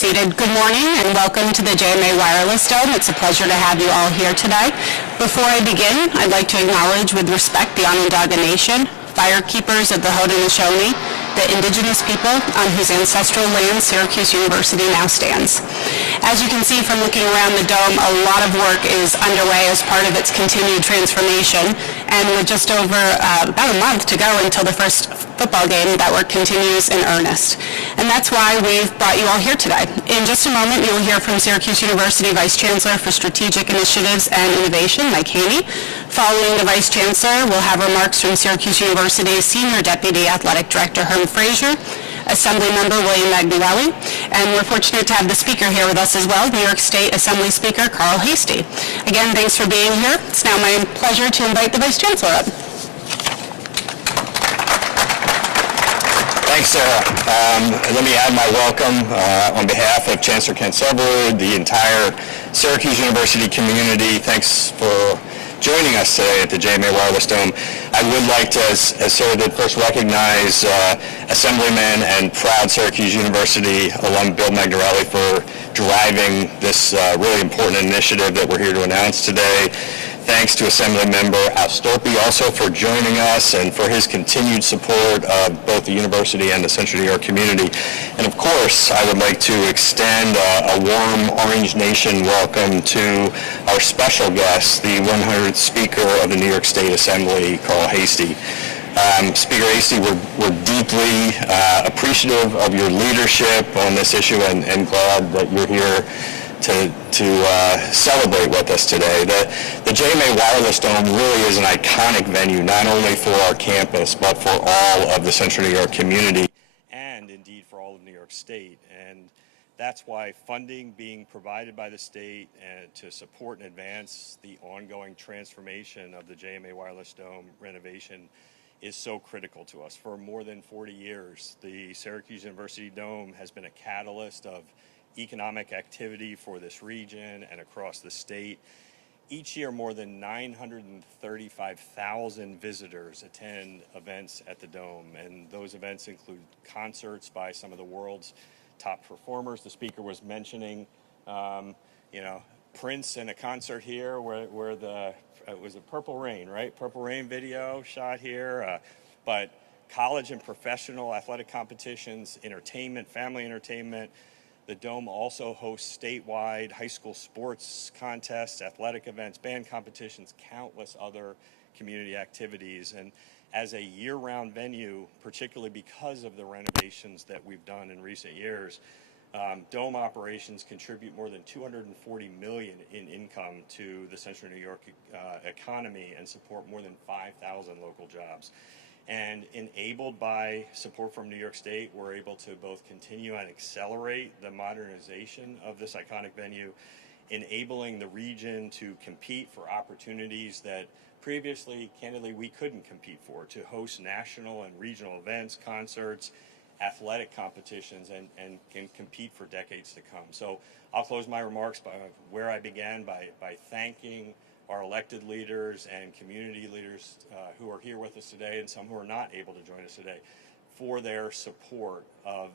seated. Good morning and welcome to the JMA Wireless Dome. It's a pleasure to have you all here today. Before I begin, I'd like to acknowledge with respect the Onondaga Nation, firekeepers of the Haudenosaunee, the indigenous people on whose ancestral land Syracuse University now stands. As you can see from looking around the dome, a lot of work is underway as part of its continued transformation, and with just over about a month to go until the first football game, that work continues in earnest. And that's why we've brought you all here today. In just a moment, you will hear from Syracuse University Vice Chancellor for Strategic Initiatives and Innovation, Mike Haney. Following the Vice Chancellor, we'll have remarks from Syracuse University's Senior Deputy Athletic Director, Herm Frazier, Assembly Member William Magnarelli, and we're fortunate to have the speaker here with us as well, New York State Assembly Speaker Carl Hastie. Again, thanks for being here. It's now my pleasure to invite the Vice Chancellor up. Thanks, Sarah. Let me add my welcome on behalf of Chancellor Kent Subwood, the entire Syracuse University community. Thanks for joining us today at the JMA Wireless Dome. I would like to, as Sarah did, first recognize Assemblyman and proud Syracuse University alum Bill Magnarelli for driving this really important initiative that we're here to announce today. Thanks to Assemblymember Al Stolpe also for joining us and for his continued support of both the university and the Central New York community. And of course, I would like to extend a warm Orange Nation welcome to our special guest, the 100th Speaker of the New York State Assembly, Carl Hastie. Speaker Hastie, we're deeply appreciative of your leadership on this issue and glad that you're here to celebrate with us today. The JMA Wireless Dome really is an iconic venue, not only for our campus, but for all of the Central New York community, and indeed for all of New York State. And that's why funding being provided by the state and to support and advance the ongoing transformation of the JMA Wireless Dome renovation is so critical to us. For more than 40 years, the Syracuse University Dome has been a catalyst of economic activity for this region and across the state. Each year, more than 935,000 visitors attend events at the Dome, and those events include concerts by some of the world's top performers. The speaker was mentioning, Prince in a concert here where it was a Purple Rain, right? Purple Rain video shot here, but college and professional athletic competitions, entertainment, family entertainment. The Dome also hosts statewide high school sports contests, athletic events, band competitions, countless other community activities. And as a year-round venue, particularly because of the renovations that we've done in recent years, Dome operations contribute more than $240 million in income to the Central New York economy and support more than 5,000 local jobs. And enabled by support from New York State, we're able to both continue and accelerate the modernization of this iconic venue, enabling the region to compete for opportunities that previously, candidly, we couldn't compete for, to host national and regional events, concerts, athletic competitions, and can compete for decades to come. So I'll close my remarks by where I began, by thanking our elected leaders and community leaders who are here with us today and some who are not able to join us today for their support of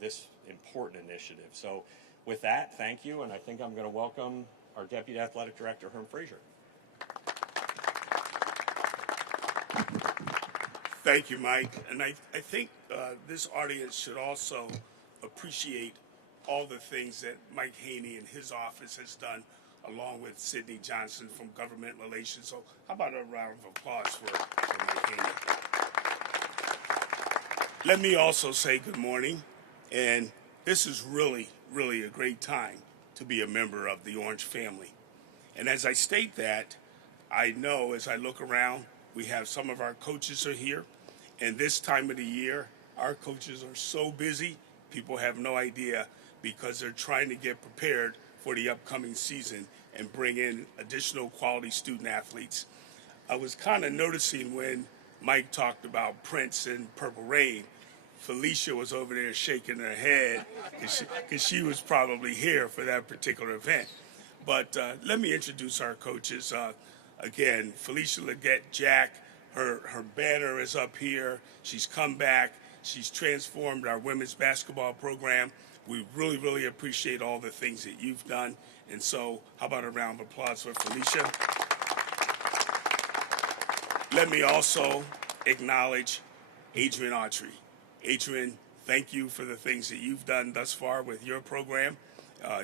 this important initiative. So with that, thank you, and I think I'm going to welcome our Deputy Athletic Director, Herm Frazier. Thank you, Mike. And I think this audience should also appreciate all the things that Mike Haney and his office has done, along with Sydney Johnson from Government Relations. So how about a round of applause for Mike Haney? Let me also say good morning. And this is really, really a great time to be a member of the Orange family. And as I state that, I know as I look around, we have some of our coaches are here. And this time of the year, our coaches are so busy, people have no idea, because they're trying to get prepared for the upcoming season and bring in additional quality student athletes. I was kind of noticing when Mike talked about Prince and Purple Rain, Felicia was over there shaking her head because she was probably here for that particular event. But let me introduce our coaches. Again, Felicia Leggett Jack, her banner is up here. She's come back. She's transformed our women's basketball program We really, really appreciate all the things that you've done. And so, how about a round of applause for Felicia? Let me also acknowledge Adrian Autry. Adrian, thank you for the things that you've done thus far with your program.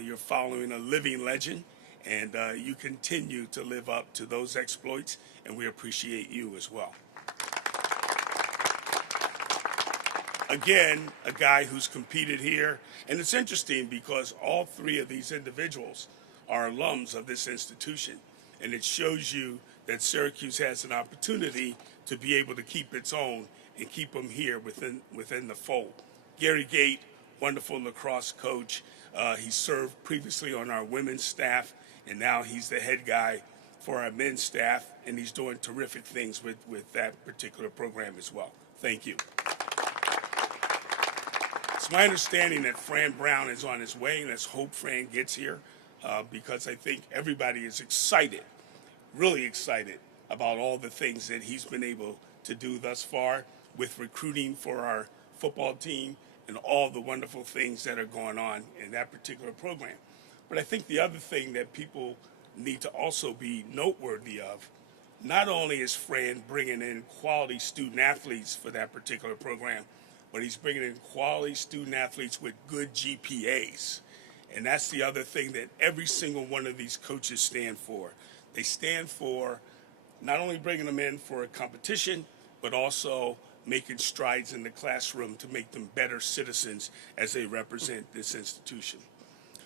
You're following a living legend, and you continue to live up to those exploits, and we appreciate you as well. Again, a guy who's competed here, and it's interesting because all three of these individuals are alums of this institution, and it shows you that Syracuse has an opportunity to be able to keep its own and keep them here within the fold. Gary Gate, wonderful lacrosse coach. He served previously on our women's staff, and now he's the head guy for our men's staff, and he's doing terrific things with that particular program as well. Thank you. It's my understanding that Fran Brown is on his way, and let's hope Fran gets here because I think everybody is excited, really excited about all the things that he's been able to do thus far with recruiting for our football team and all the wonderful things that are going on in that particular program. But I think the other thing that people need to also be noteworthy of, not only is Fran bringing in quality student athletes for that particular program, but he's bringing in quality student athletes with good GPAs. And that's the other thing that every single one of these coaches stand for. They stand for not only bringing them in for a competition, but also making strides in the classroom to make them better citizens as they represent this institution.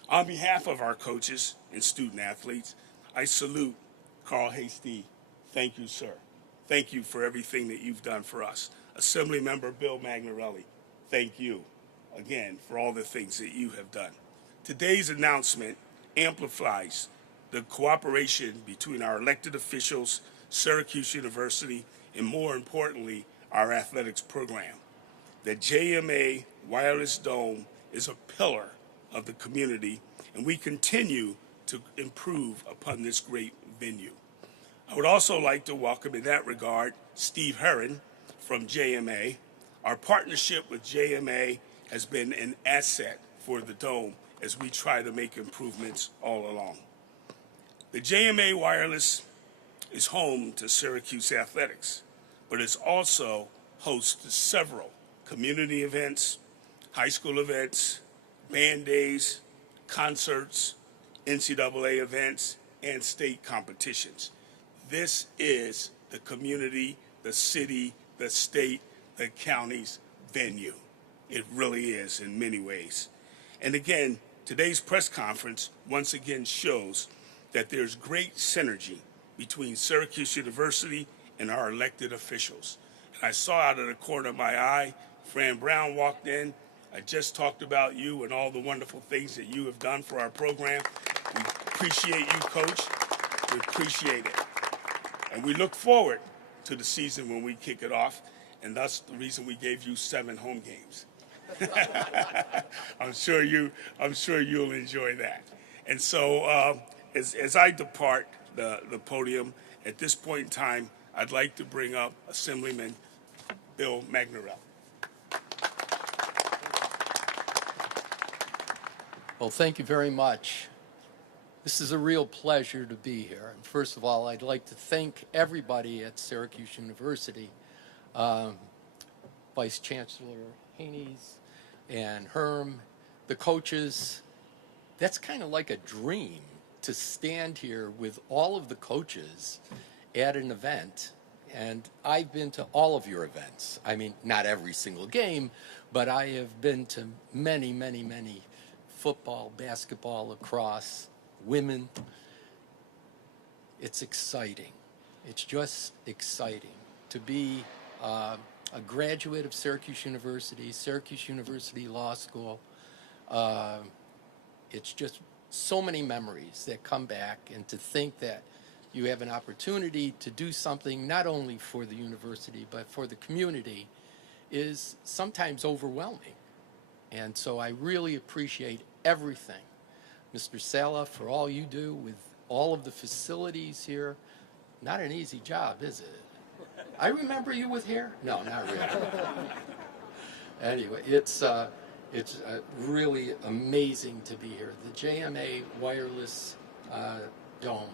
On behalf of our coaches and student athletes, I salute Carl Hasty. Thank you, sir. Thank you for everything that you've done for us. Assemblymember Bill Magnarelli, thank you again for all the things that you have done. Today's announcement amplifies the cooperation between our elected officials, Syracuse University, and more importantly, our athletics program. The JMA Wireless Dome is a pillar of the community, and we continue to improve upon this great venue. I would also like to welcome in that regard Steve Herron from JMA. Our partnership with JMA has been an asset for the Dome as we try to make improvements all along. The JMA Wireless is home to Syracuse Athletics, but it's also host to several community events, high school events, band days, concerts, NCAA events, and state competitions. This is the community, the city, the state, the county's venue. It really is in many ways. And again, today's press conference once again shows that there's great synergy between Syracuse University and our elected officials. And I saw out of the corner of my eye, Fran Brown walked in. I just talked about you and all the wonderful things that you have done for our program. We appreciate you, Coach. We appreciate it. And we look forward to the season when we kick it off, and that's the reason we gave you 7 home games. I'm sure you'll enjoy that. And so as I depart the podium, at this point in time, I'd like to bring up Assemblyman Bill Magnarelli. Well, thank you very much. This is a real pleasure to be here. And first of all, I'd like to thank everybody at Syracuse University, Vice Chancellor Haynes and Herm, the coaches. That's kind of like a dream to stand here with all of the coaches at an event. And I've been to all of your events. I mean, not every single game, but I have been to many, many, many football, basketball, lacrosse, women. It's exciting. It's just exciting to be a graduate of Syracuse University Law School. It's just so many memories that come back, and to think that you have an opportunity to do something not only for the university but for the community is sometimes overwhelming. And so I really appreciate everything, Mr. Sala, for all you do with all of the facilities here. Not an easy job, is it? I remember you with hair? No, not really. Anyway, It's really amazing to be here. The JMA Wireless Dome,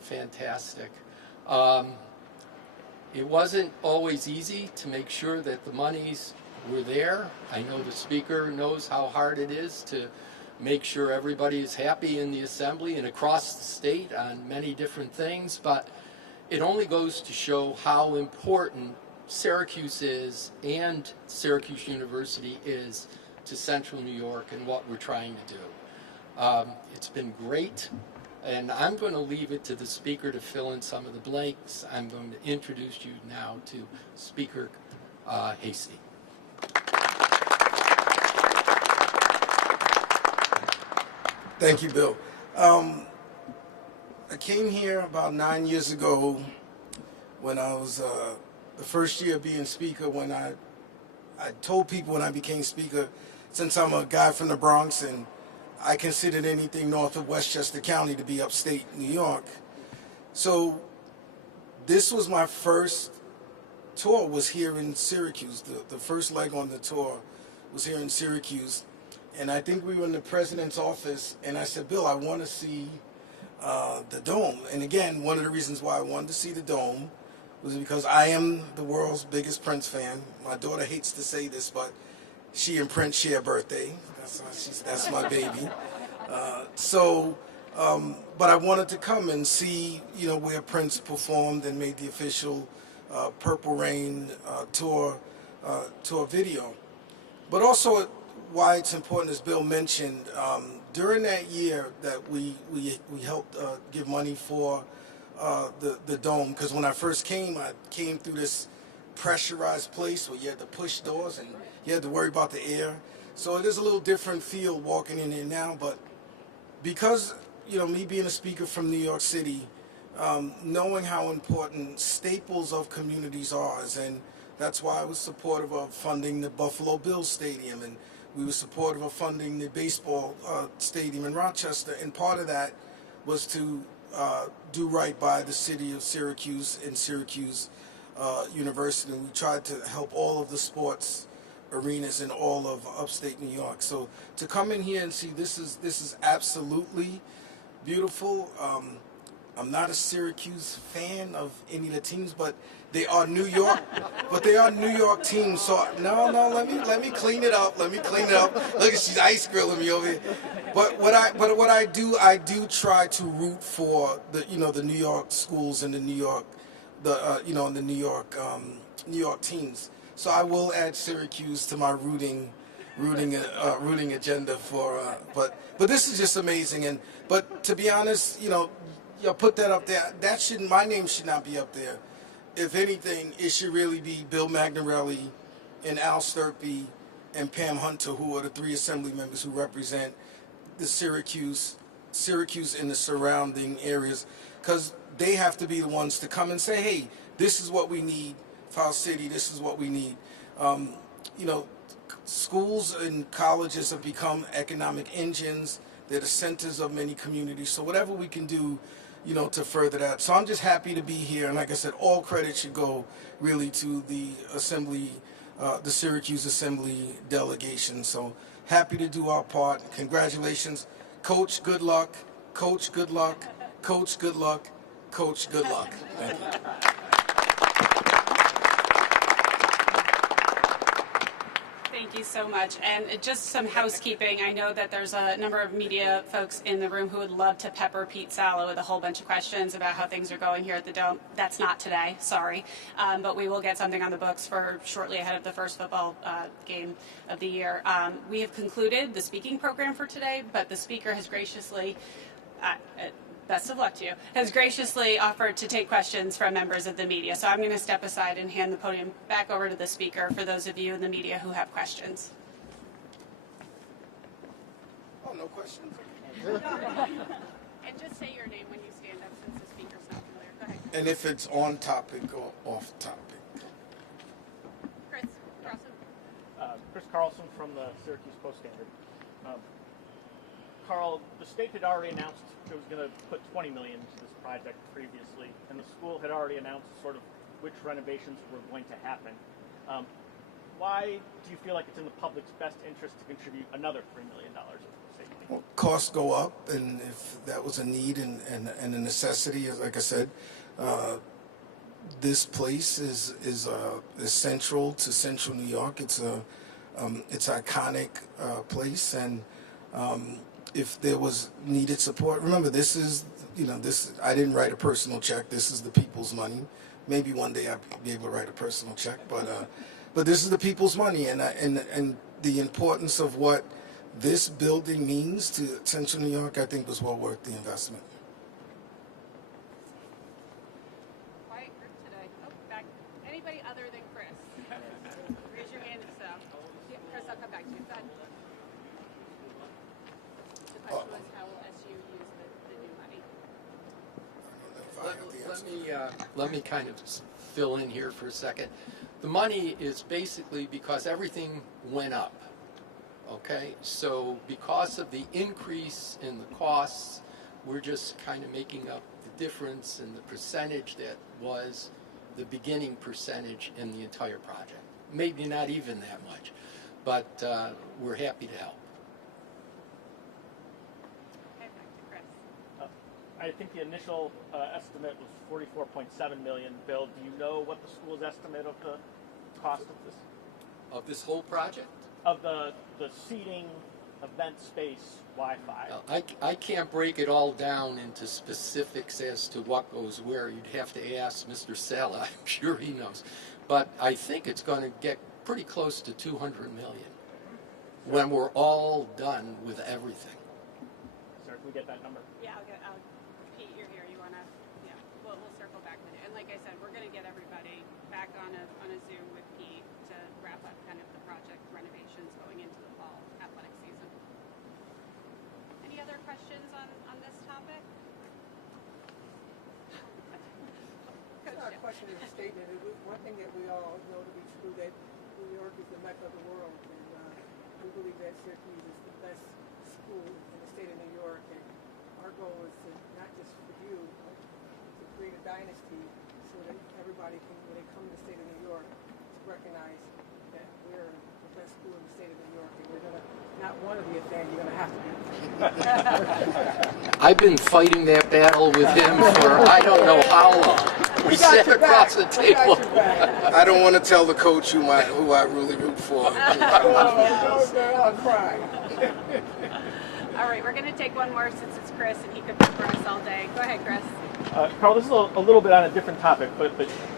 fantastic. It wasn't always easy to make sure that the monies were there. I know the speaker knows how hard it is to make sure everybody is happy in the assembly and across the state on many different things, but it only goes to show how important Syracuse is and Syracuse University is to Central New York and what we're trying to do. It's been great, and I'm going to leave it to the speaker to fill in some of the blanks. I'm going to introduce you now to Speaker Hasty. Thank you, Bill. I came here about 9 years ago when I was the first year being speaker, when I told people when I became speaker, since I'm a guy from the Bronx and I considered anything north of Westchester County to be upstate New York. So this was my first tour, was here in Syracuse. The first leg on the tour was here in Syracuse. And I think we were in the president's office, and I said, Bill, I want to see the dome. And again, one of the reasons why I wanted to see the dome was because I am the world's biggest Prince fan. My daughter hates to say this, but she and Prince share a birthday. That's my baby. But I wanted to come and see, where Prince performed and made the official Purple Rain tour video. But also, why it's important, as Bill mentioned, during that year that we helped give money for the dome, because when I first came, I came through this pressurized place where you had to push doors and you had to worry about the air. So it is a little different feel walking in here now, but because, me being a speaker from New York City, knowing how important staples of communities are, and that's why I was supportive of funding the Buffalo Bills Stadium, and we were supportive of funding the baseball stadium in Rochester, and part of that was to do right by the city of Syracuse and Syracuse University. We tried to help all of the sports arenas in all of upstate New York. So to come in here and see this is absolutely beautiful. I'm not a Syracuse fan of any of the teams, but they are New York. But they are New York teams. So no, let me clean it up. Look, she's ice grilling me over here. But what I do try to root for the New York schools and the New York New York teams. So I will add Syracuse to my rooting agenda for. But this is just amazing. But to be honest, you'll put that up there. My name should not be up there. If anything, it should really be Bill Magnarelli and Al Sturpey and Pam Hunter, who are the three assembly members who represent the Syracuse and the surrounding areas, because they have to be the ones to come and say, hey, this is what we need for our city, this is what we need. Schools and colleges have become economic engines. They're the centers of many communities. So whatever we can do, to further that. So I'm just happy to be here. And like I said, all credit should go really to the assembly, the Syracuse Assembly delegation. So happy to do our part. Congratulations. Coach, good luck. Coach, good luck. Coach, good luck. Coach, good luck. Thank you. Thank you so much. And just some housekeeping. I know that there's a number of media folks in the room who would love to pepper Pete Salo with a whole bunch of questions about how things are going here at the Dome. That's not today, sorry. But we will get something on the books for shortly ahead of the first football game of the year. We have concluded the speaking program for today, but the speaker has graciously, best of luck to you, has graciously offered to take questions from members of the media. So I'm going to step aside and hand the podium back over to the speaker for those of you in the media who have questions. Oh, no questions? And just say your name when you stand up since the speaker's not familiar. Go ahead. And if it's on topic or off topic. Chris Carlson. Chris Carlson from the Syracuse Post-Standard. Carl, the state had already announced it was going to put $20 million into this project previously, and the school had already announced sort of which renovations were going to happen. Why do you feel like it's in the public's best interest to contribute another $3 million of state money? Well, costs go up, and if that was a need and a necessity, like I said, this place is central to Central New York. It's iconic place, and if there was needed support, remember this is I didn't write a personal check. This is the people's money. Maybe one day I'll be able to write a personal check, but this is the people's money, and the importance of what this building means to Central New York, I think, was well worth the investment. Quiet group today. Oh, back. Anybody other than Chris? Raise your hand if so. Yeah, Chris, I'll come back to you. Go ahead. The question was, how will SU use the new money? Let me kind of fill in here for a second. The money is basically because everything went up. Okay, so because of the increase in the costs, we're just kind of making up the difference in the percentage that was the beginning percentage in the entire project. Maybe not even that much, but we're happy to help. Okay, back to Chris. I think the initial estimate was $44.7 million. Bill, do you know what the school's estimate of the cost of this? Of this whole project? Of the seating, event space, Wi-Fi. I can't break it all down into specifics as to what goes where. You'd have to ask Mr. Sala. I'm sure he knows. But I think it's going to get pretty close to $200 million when we're all done with everything. Sir, can we get that number? Yeah, Pete, you're here. You want to? Yeah, we'll circle back with you. And like I said, we're going to get everybody back on a Zoom with Pete to wrap up kind of the project renovations going into the fall athletic season. Any other questions on this topic? Not a question of a statement. It was one thing that we all know to be true, that New York is the mecca of the world, and we believe that Syracuse is the best school in the state of New York. And our goal is to not just for you, but to create a dynasty so that everybody can, when they come to the state of New York, to recognize that we're the best school in the state of New York, and we're gonna not want to be a fan. You're gonna have to be a fan. I've been fighting that battle with him for I don't know how long. We sat across the table. I don't want to tell the coach who I really root for. I'll cry. All right, we're going to take one more since it's Chris and he could be for us all day. Go ahead, Chris. Carl, this is a little bit on a different topic, but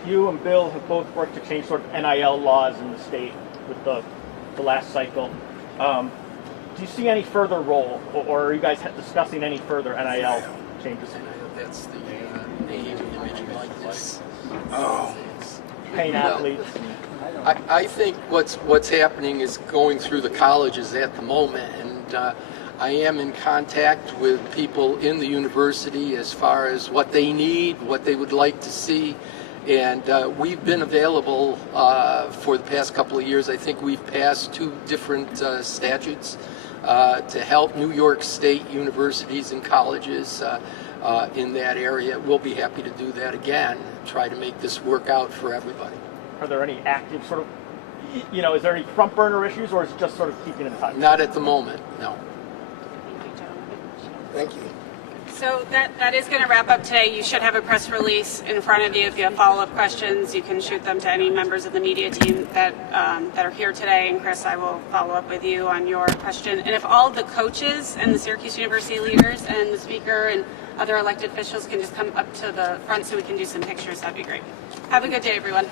you and Bill have both worked to change sort of NIL laws in the state with the last cycle. Do you see any further role, or are you guys discussing any further NIL changes? That's the name, image, and likeness. Oh. Paying athletes. I think what's happening is going through the colleges at the moment, and I am in contact with people in the university as far as what they need, what they would like to see, and we've been available for the past couple of years. I think we've passed 2 different statutes to help New York State universities and colleges in that area. We'll be happy to do that again, try to make this work out for everybody. Are there any active sort of, is there any front burner issues, or is it just sort of keeping in touch? Not at the moment, no. Thank you, gentlemen. Thank you. So that is going to wrap up today. You should have a press release in front of you. If you have follow-up questions, you can shoot them to any members of the media team that are here today. And Chris, I will follow up with you on your question. And if all of the coaches and the Syracuse University leaders and the speaker and other elected officials can just come up to the front so we can do some pictures, that'd be great. Have a good day, everyone.